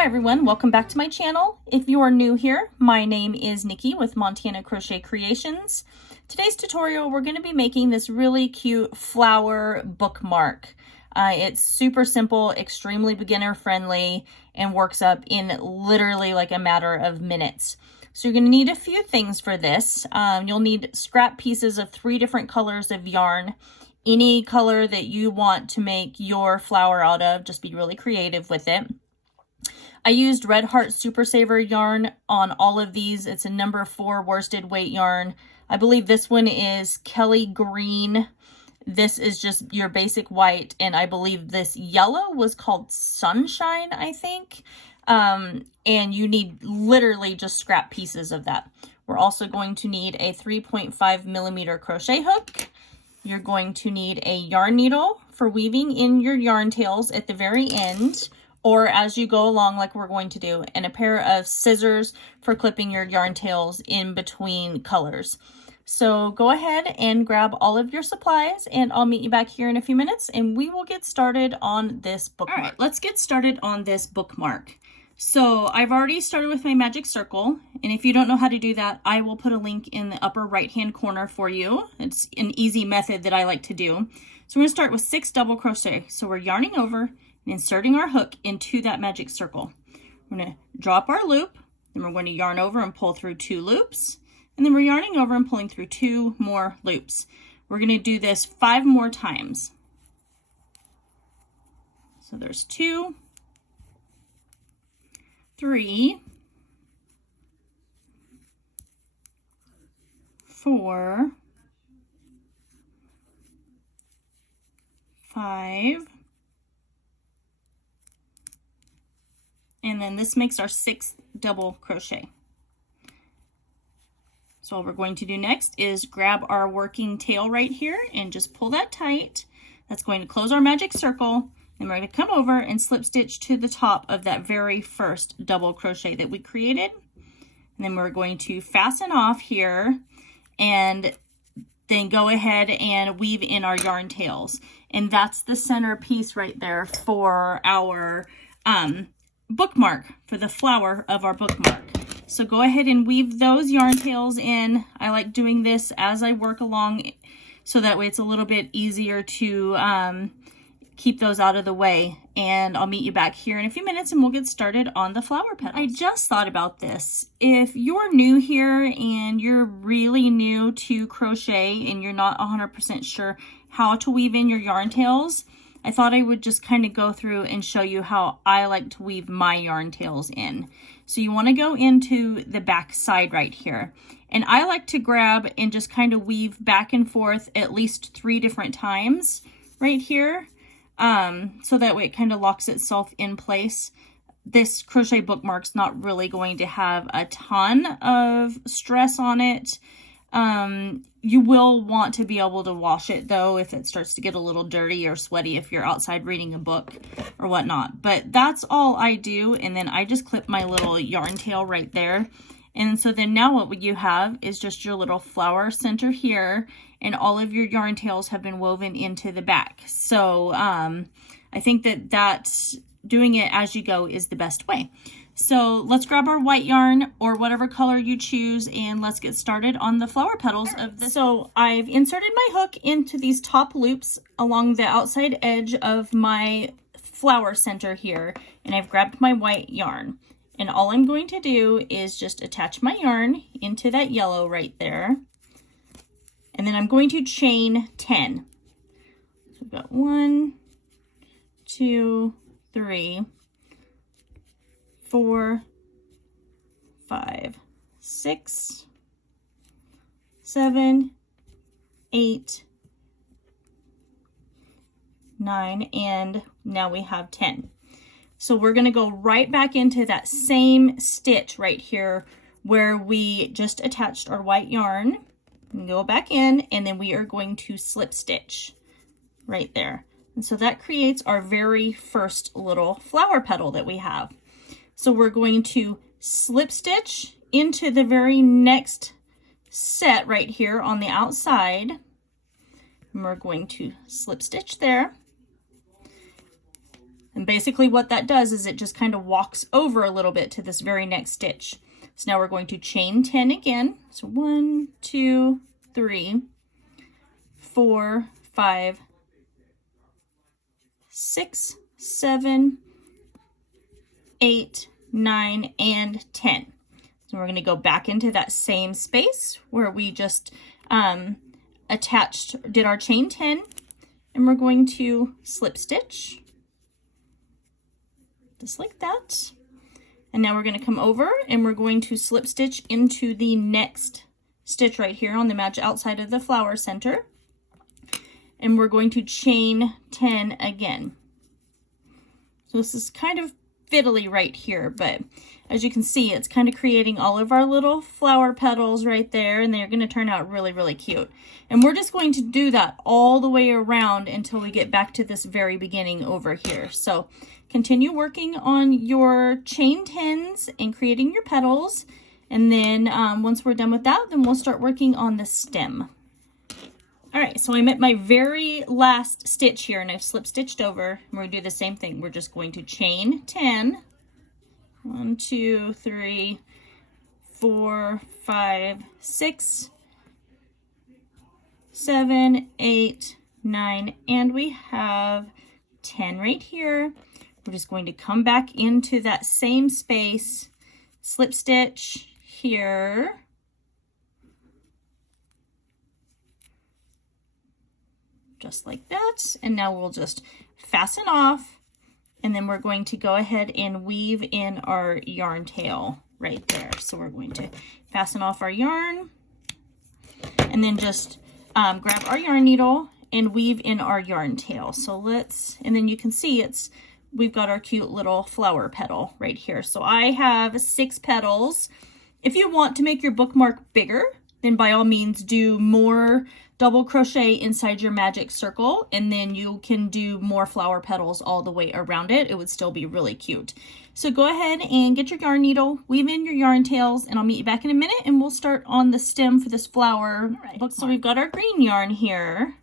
Hi everyone, welcome back to my channel. If you are new here, my name is Nikki with Montana Crochet Creations. Today's tutorial, we're going to be making this really cute flower bookmark. It's super simple, extremely beginner friendly, and works up in literally like a matter of minutes. So you're going to need a few things for this. You'll need scrap pieces of 3 different colors of yarn. Any color that you want to make your flower out of, just be really creative with it. I used Red Heart Super Saver yarn on all of these. It's a number 4 worsted weight yarn. I believe this one is Kelly Green. This is just your basic white, and I believe this yellow was called Sunshine, I think. And you need literally just scrap pieces of that. We're also going to need a 3.5 millimeter crochet hook. You're going to need a yarn needle for weaving in your yarn tails at the very end, or as you go along like we're going to do, and a pair of scissors for clipping your yarn tails in between colors. So go ahead and grab all of your supplies, and I'll meet you back here in a few minutes and we will get started on this bookmark. All right, let's get started on this bookmark. So I've already started with my magic circle, and if you don't know how to do that, I will put a link in the upper right hand corner for you. It's an easy method that I like to do. So we're going to start with 6 double crochet. So we're yarning over and inserting our hook into that magic circle. We're going to drop our loop, then we're going to yarn over and pull through 2 loops, and then we're yarning over and pulling through 2 more loops. We're going to do this 5 more times. So there's 2, 3, 4, 5, and then this makes our 6th double crochet. So what we're going to do next is grab our working tail right here and just pull that tight. That's going to close our magic circle, and we're going to come over and slip stitch to the top of that very first double crochet that we created. And then we're going to fasten off here and then go ahead and weave in our yarn tails. And that's the center piece right there for our bookmark, for the flower of our bookmark. So go ahead and weave those yarn tails in. I like doing this as I work along, so that way it's a little bit easier to keep those out of the way. And I'll meet you back here in a few minutes and we'll get started on the flower petals. I just thought about this. If you're new here and you're really new to crochet and you're not 100% sure how to weave in your yarn tails, I thought I would just kind of go through and show you how I like to weave my yarn tails in. So you want to go into the back side right here. And I like to grab and just kind of weave back and forth at least 3 different times right here. So that way it kind of locks itself in place. This crochet bookmark's not really going to have a ton of stress on it. You will want to be able to wash it though if it starts to get a little dirty or sweaty if you're outside reading a book or whatnot. But that's all I do, and then I just clip my little yarn tail right there. And so then now what you have is just your little flower center here, and all of your yarn tails have been woven into the back. So I think that doing it as you go is the best way. So let's grab our white yarn or whatever color you choose, and let's get started on the flower petals of this. So I've inserted my hook into these top loops along the outside edge of my flower center here, and I've grabbed my white yarn. And all I'm going to do is just attach my yarn into that yellow right there. And then I'm going to chain 10. So we've got 1, 2, 3, 4, 5, 6, 7, 8, 9, and now we have 10. So we're going to go right back into that same stitch right here where we just attached our white yarn, and go back in, and then we are going to slip stitch right there. And so that creates our very first little flower petal that we have. So we're going to slip stitch into the very next set right here on the outside, and we're going to slip stitch there. And basically what that does is it just kind of walks over a little bit to this very next stitch. So now we're going to chain 10 again. So 1, 2, 3, 4, 5, 6, 7, 8, 9, and 10. So we're going to go back into that same space where we just did our chain 10, and we're going to slip stitch just like that. And now we're going to come over and we're going to slip stitch into the next stitch right here on the outside of the flower center. And we're going to chain 10 again. So this is kind of fiddly right here, but as you can see, it's kind of creating all of our little flower petals right there, and they're going to turn out really, really cute. And we're just going to do that all the way around until we get back to this very beginning over here. So continue working on your chain 10s and creating your petals. And then once we're done with that, then we'll start working on the stem. All right, so I'm at my very last stitch here, and I've slip stitched over. And we're gonna do the same thing. We're just going to chain 10. 1, 2, 3, 4, 5, 6, 7, 8, 9, and we have 10 right here. We're just going to come back into that same space, slip stitch here. Just like that, and now we'll just fasten off, and then we're going to go ahead and weave in our yarn tail right there. So we're going to fasten off our yarn, and then just grab our yarn needle and weave in our yarn tail. So and then you can see we've got our cute little flower petal right here. So I have 6 petals. If you want to make your bookmark bigger, then by all means do more double crochet inside your magic circle, and then you can do more flower petals all the way around it. It would still be really cute. So go ahead and get your yarn needle, weave in your yarn tails, and I'll meet you back in a minute, and we'll start on the stem for this flower. Right. So we've got our green yarn here,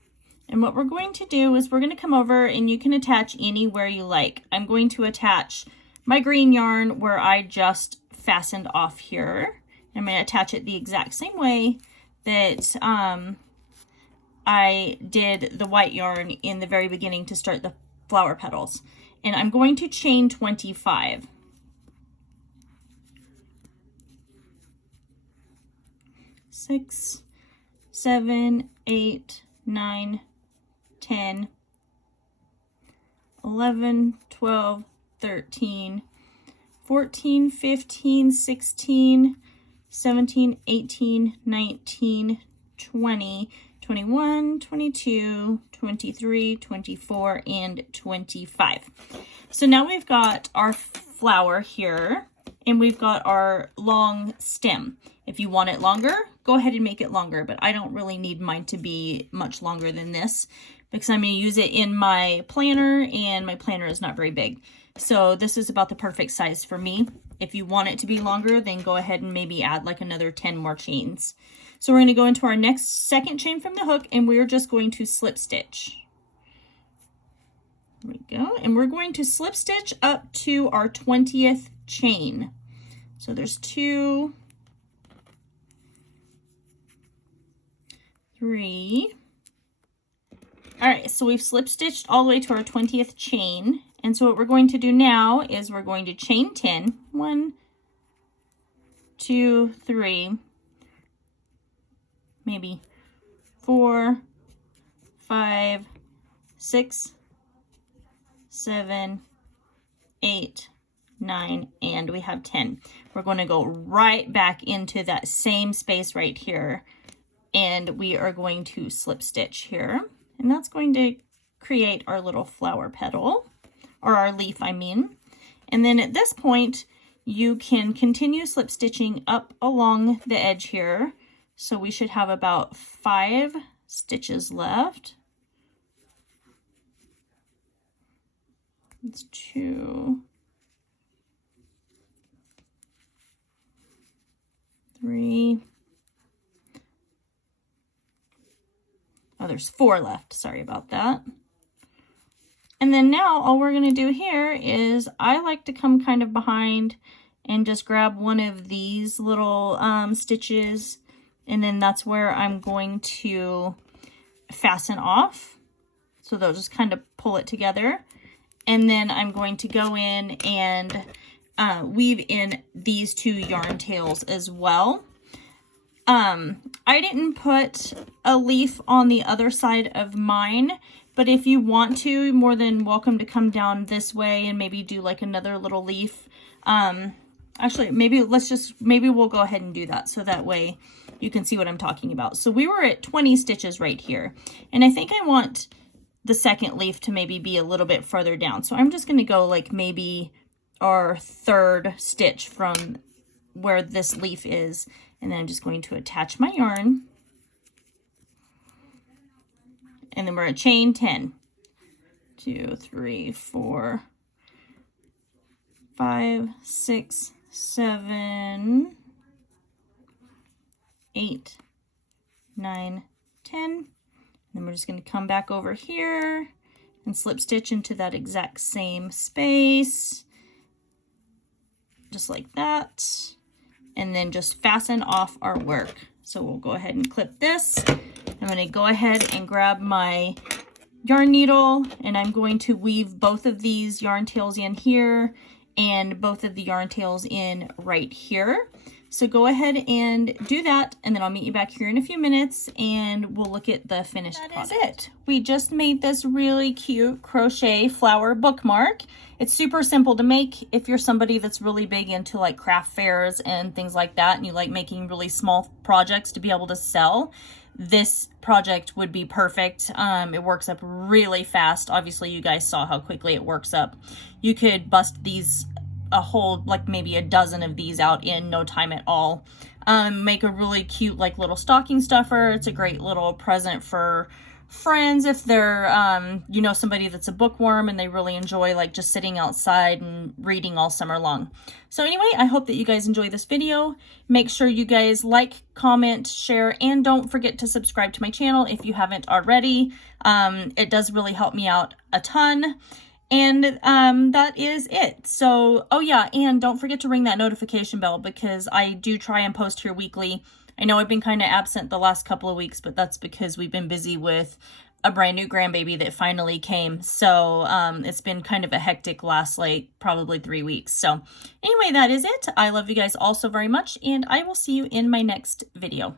and what we're going to do is we're going to come over, and you can attach anywhere you like. I'm going to attach my green yarn where I just fastened off here. I'm going to attach it the exact same way that I did the white yarn in the very beginning to start the flower petals. And I'm going to chain 25. Six, 7, 8, 9, 10, 11, 12, 13, 14, 15, 16, 17, 18, 19, 20, 21, 22, 23, 24, and 25. So now we've got our flower here, and we've got our long stem. If you want it longer, go ahead and make it longer, but I don't really need mine to be much longer than this because I'm going to use it in my planner, and my planner is not very big. So this is about the perfect size for me. If you want it to be longer, then go ahead and maybe add like another 10 more chains. So we're going to go into our next second chain from the hook, and we're just going to slip stitch. There we go. And we're going to slip stitch up to our 20th chain. So there's 2, 3. All right, so we've slip stitched all the way to our 20th chain. And so what we're going to do now is we're going to chain 10. 1, 2, 3. Maybe 4, 5, 6, 7, 8, 9, and we have 10. We're going to go right back into that same space right here, and we are going to slip stitch here, and that's going to create our little flower petal, or our leaf, I mean. And then at this point, you can continue slip stitching up along the edge here. So we should have about 5 stitches left. It's 2, 3. Oh, there's 4 left. Sorry about that. And then now all we're going to do here is I like to come kind of behind and just grab one of these little stitches, and then that's where I'm going to fasten off. So they'll just kind of pull it together. And then I'm going to go in and weave in these 2 yarn tails as well. I didn't put a leaf on the other side of mine, but if you want to, you're more than welcome to come down this way and maybe do like another little leaf. Actually, maybe we'll go ahead and do that so that way you can see what I'm talking about. So we were at 20 stitches right here, and I think I want the second leaf to maybe be a little bit further down. So I'm just going to go like maybe our 3rd stitch from where this leaf is, and then I'm just going to attach my yarn, and then we're going to chain 10. 2, 3, 4, 5, 6, 7, 8, 9, 10. And then we're just going to come back over here and slip stitch into that exact same space, just like that, and then just fasten off our work. So we'll go ahead and clip this. I'm going to go ahead and grab my yarn needle, and I'm going to weave both of these yarn tails in here and both of the yarn tails in right here. So go ahead and do that, and then I'll meet you back here in a few minutes and we'll look at the finished product. That is it. We just made this really cute crochet flower bookmark. It's super simple to make if you're somebody that's really big into like craft fairs and things like that, and you like making really small projects to be able to sell. This project would be perfect. It works up really fast. Obviously, you guys saw how quickly it works up. You could bust these a whole, like maybe a dozen of these out in no time at all. Make a really cute like little stocking stuffer. It's a great little present for friends if they're you know, somebody that's a bookworm and they really enjoy like just sitting outside and reading all summer long. So anyway, I hope that you guys enjoy this video. Make sure you guys like, comment, share, and don't forget to subscribe to my channel if you haven't already. It does really help me out a ton. And that is it. So, oh yeah, and don't forget to ring that notification bell because I do try and post here weekly. I know I've been kind of absent the last couple of weeks, but that's because we've been busy with a brand new grandbaby that finally came. So it's been kind of a hectic last like probably 3 weeks. So anyway, that is it. I love you guys all so very much, and I will see you in my next video.